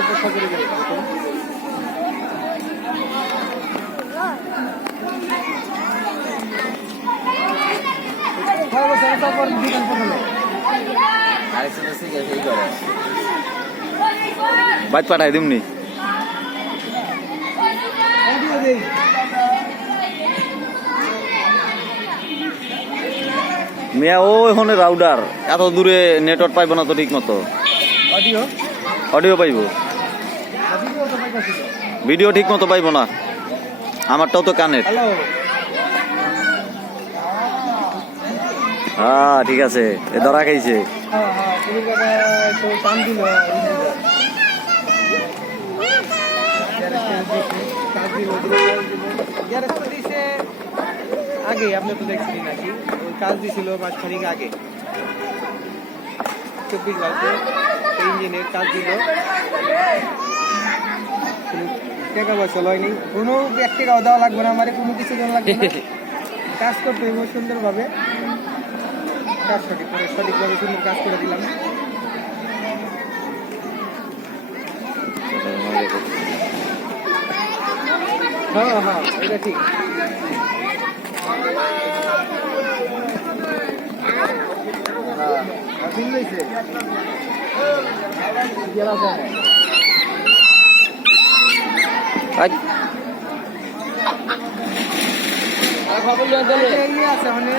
অপেক্ষা করে গেল বাইক পাঠাই দিমনি মিয়া ও এখানে রাউডার এত দূরে নেটওয়ার্ক পাইব না তো ঠিক মতো অডিও পাইব ভিডিও ঠিক মতো পাইব না আমারটাও তো কানেক্ট হ্যাঁ ঠিক আছে এ ধরা খাইছে আগে আপনি তো দেখছেন নাকি ওই কাজ দিয়েছিল মাসখানিক আগে 24 মাসে ইঞ্জিনের কাজ দিল টাকা পয়সা লয়নি কোনো 1 টাকাও দেওয়া লাগবে না আমার কোনো কিছু দেওয়া লাগবে না কাজ করতে হইব সুন্দরভাবে কাজ সঠিকভাবে সুন্দর কাজ করে দিলাম হ্যাঁ হ্যাঁ এটা ঠিক আছে মানে